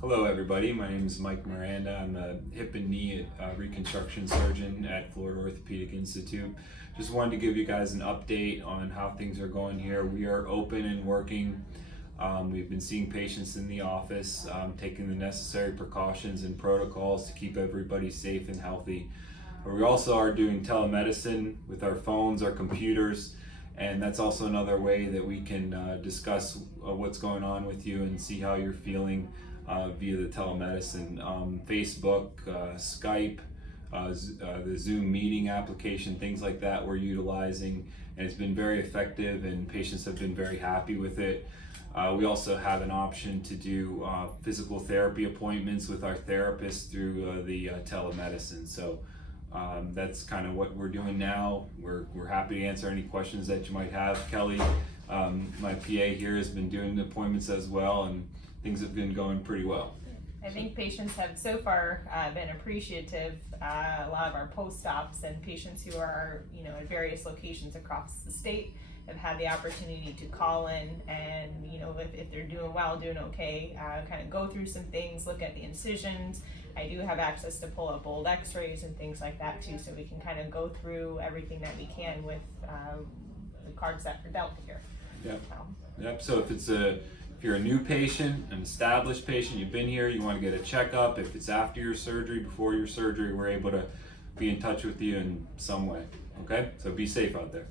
Hello everybody, my name is Mike Miranda. I'm a hip and knee reconstruction surgeon at Florida Orthopaedic Institute. Just wanted to give you guys an update on how things are going here. We are open and working. We've been seeing patients in the office, taking the necessary precautions and protocols to keep everybody safe and healthy. But we also are doing telemedicine with our phones, our computers, and that's also another way that we can discuss what's going on with you and see how you're feeling via the telemedicine. Facebook, Skype, the Zoom meeting application, things like that we're utilizing, and it's been very effective and patients have been very happy with it. We also have an option to do physical therapy appointments with our therapist through the telemedicine. So that's kind of what we're doing now. We're happy to answer any questions that you might have. Kelly, my PA here, has been doing the appointments as well, and things have been going pretty well. I think patients have so far been appreciative. A lot of our post-ops and patients who are, at various locations across the state have had the opportunity to call in and, if they're doing well, doing okay, kind of go through some things, look at the incisions. I do have access to pull up old x-rays and things like that too, so we can kind of go through everything that we can with the cards that are dealt here. Yep. So if you're a new patient, an established patient, you've been here, you want to get a checkup, if it's after your surgery, before your surgery, we're able to be in touch with you in some way. Okay? So be safe out there.